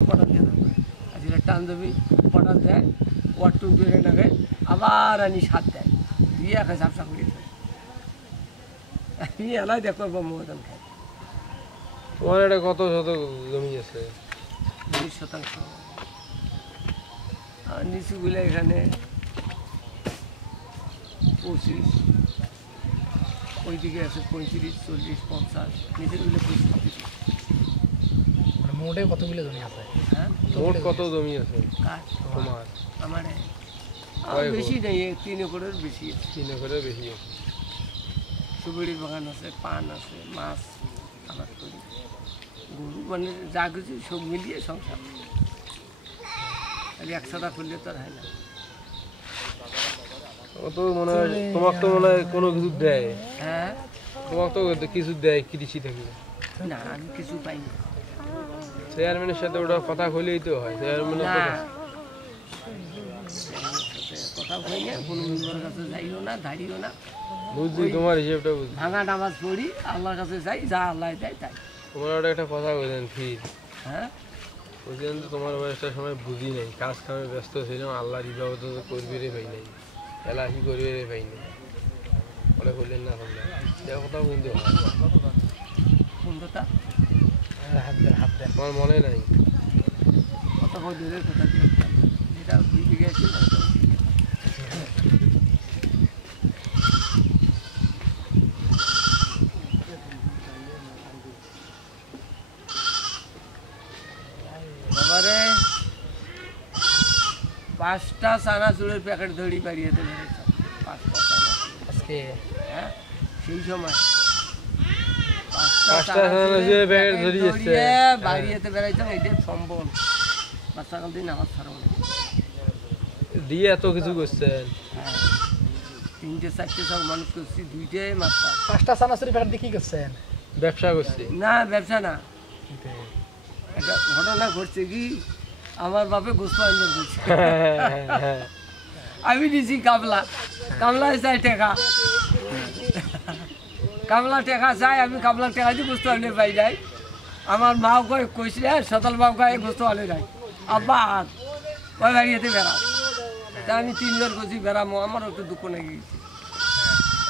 পটাল দিয়ে দেবো আজকে টান দেবি পটাল দেয় ওয়াট্টু বেড়ে নাগে আবার আনি সাত দেয় দিয়ে একা ঝাপসা করে আমি এলাই দেখো মতন খাই। তোমার এটা কত শতক জমি আছে? 20 শতাংশ। আর নিচুগুলো এখানে 25, ওইদিকে আছে 35, 40, 50, নিচেরগুলো 35। মানে মোটে কতগুলো জমি আছে? হ্যাঁ মোট কত জমি আছে কার তোমার? আমার কয় বেশি নেই, 3 একরের বেশি আছে। 3 একরের বেশি আছে। সুবড়ির বাগান আছে, পান আছে, মাছ আবাদ করি, গরু, মানে যা কিছু সব মিলিয়ে সংসার। খালি একসাথে করলে তো আর হয় না। ও তো মনে হয় তোমাকে তো মনে হয় কোনো কিছু দেয়। হ্যাঁ তোমাকে তো কিছু দেয় কৃষি থেকে। না আমি কিছু পাইনি। চেয়ারম্যানের সাথে ওটা কথা হলেই তো হয়। চেয়ারম্যানের না কথা কথা হয় না, কোনো মেম্বারের কাছে যাইও না, দাঁড়িও না। বুঝছি, তোমার হিসেবটা বুঝছি। ভাঙা নামাজ পড়ি, আল্লাহর কাছে যাই, যা আল্লাহ দেয় তাই। তোমার ওটা একটা কথা বলছেন ফির হ্যাঁ বলছেন তো তোমার বয়সটার সময় বুঝি নাই, কাজ কামে ব্যস্ত ছিলাম, আল্লাহর ইবাদত করবি রে পাই নাই, এলাহি করবি রে পাই নাই, ওটা বললেন না তোমরা। সে কথা কিন্তু কোন কথা? হাত দেন আমার মনে নাই। কত দূরের কথা দিয়ে যেটা দিতে গেছি বাবারে 5টা চানাচুরের প্যাকেট ধরি বাড়িয়েতে বেড়েছে। 5টা আজকে হ্যাঁ সেই সময় 5টা চানাচুরের প্যাকেট ধরিয়েছে বাড়িয়েতে বেড়াইতাম। এটা সম্ভব বাচ্চাকাল দিন আমার ছাড়া দিয়ে এত কিছু করছেন। হ্যাঁ 3টে 4টে সব মানুষ করছি, 2টাই মারতাম। 5টা চানাচুরি প্যাকেট দিয়ে কি করছেন? ব্যবসা করছি না ব্যবসা না, একটা ঘটনা ঘটছে কি, আমার বাপে গোস্ত আন্দোলন করছে, আমি দিছি কামলা, কামলায় চাই টাকা, কামলা টাকা চাই, আমি কামলার টাকা দিয়ে গোস্ত আনলে পাই যাই। আমার মাও কইছিলে সতল বাবু কয়ে গোস্ত আনে যাই, আব্বা ওই বাড়িতে বেড়াও। তা আমি 3 বার করছি বেড়ামো, আমারও একটু দুঃখ লেগে গেছি।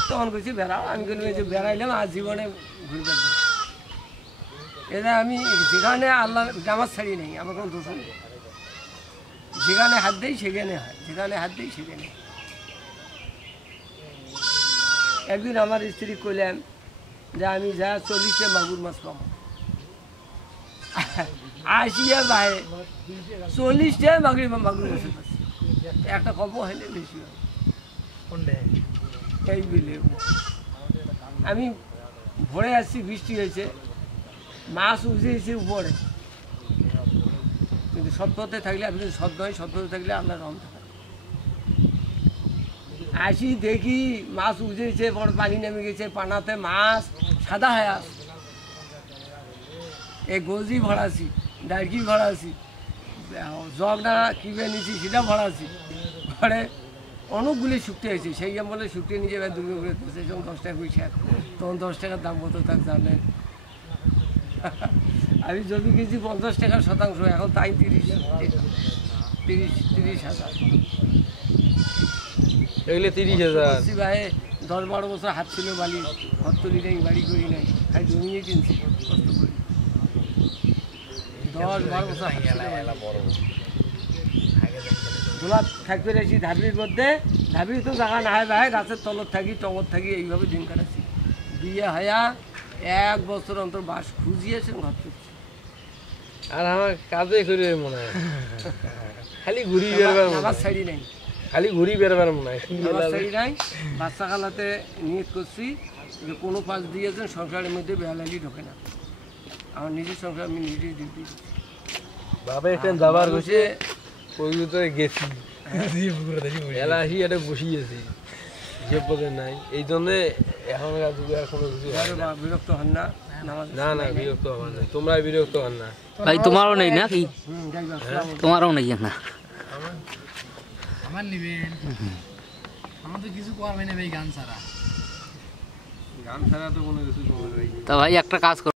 তখন কইছি বেড়াও, আমি বললাম এই যে বেড়াইলাম আর জীবনে ঘুরবে না। এটা আমি যেখানে আল্লাহ নামাজ ছাড়ি নেই, আমার কোনো দোষ নেই। যেখানে হাত দেই সেখানে হয়, যেখানে হাত দেই সেখানে। একদিন আমার স্ত্রী কইলাম যে আমি যা 40টা মাগুর মাছ পাবো, আসিয়া ভাই 40টা মাগুর মাছ পাচ্ছি, একটা কম হলে বেশি হয়। এই বিলে আমি ভরে আসছি, বৃষ্টি হয়েছে, মাছ উঠেছে উপরে, কিন্তু সত্যতে থাকলে আপনি সৎ নয়, সত্যতে থাকলে আপনার রং থাকে। আসি দেখি মাছ উঠেছে, বড় পানি নেমে গেছে, পানাতে মাছ সাদা হয়ে আস, এই গজি ভরাছি, ডাইকি ভরাছি, জগটা কিনে নিয়েছি সেটা ভরাছি, ঘরে অনেকগুলি শুকতে হয়েছে। সেই গেম বলে শুকতে নিয়ে যাবে দুর্গ করে দিচ্ছে, যখন 10 টাকা পয়সা, তখন 10 টাকার দাম কত তাক জানেন। আমি জমি কিনছি 50 টাকার শতাংশ, এখন তাই 30,000। এগুলো 30,000। ভাই 10-12 বছর হাত ছিল বালি, ঘর তৈরি নেই, বাড়ি করি নাই, তাই জমিয়ে কিনছি কষ্ট করি। 10-12 বছর দোলা থাকতে রয়েছি ধাবির মধ্যে, ধাবির তো জায়গা না হয় ভাই, গাছের তলত থাকি, টঙর থাকি, এইভাবে দিন কাটাচ্ছি। বিয়ে হয়া 1 বছর অন্তর বাস খুঁজিয়েছেন ঘর করছি। আর আমার কাজে করে মনে হয় খালি ঘুরি বেরবার মনে আমার হয়, শাড়ি নাই, খালি ঘুরি বেরবার মনে হয়। আমার শাড়ি নাই। বাচ্চা খালাতে নিয়ত করছি যে কোনো পাশ দিয়েছেন সংসারের মধ্যে বেহালালি ঢোকে না। আমার নিজের সংসার আমি নিজেই ডিউটি করছি। বাবা একটা যাবার বসে ওই তো গেছি এলাহি এটা বসিয়েছি, যে পদে নাই, এই জন্যে এখন যুগে আর কোনো কিছু হয় না। বিরক্ত হন না, না না বিরক্ত হবার নাই, তোমরা বিরক্ত হন না। ভাই তোমারও নেই নাকি? তোমারও নেই না? আমার নিবেন, আমার তো কিছু করবে না ভাই, গান ছাড়া। গান ছাড়া তো কোনো কিছু তা ভাই একটা কাজ করো।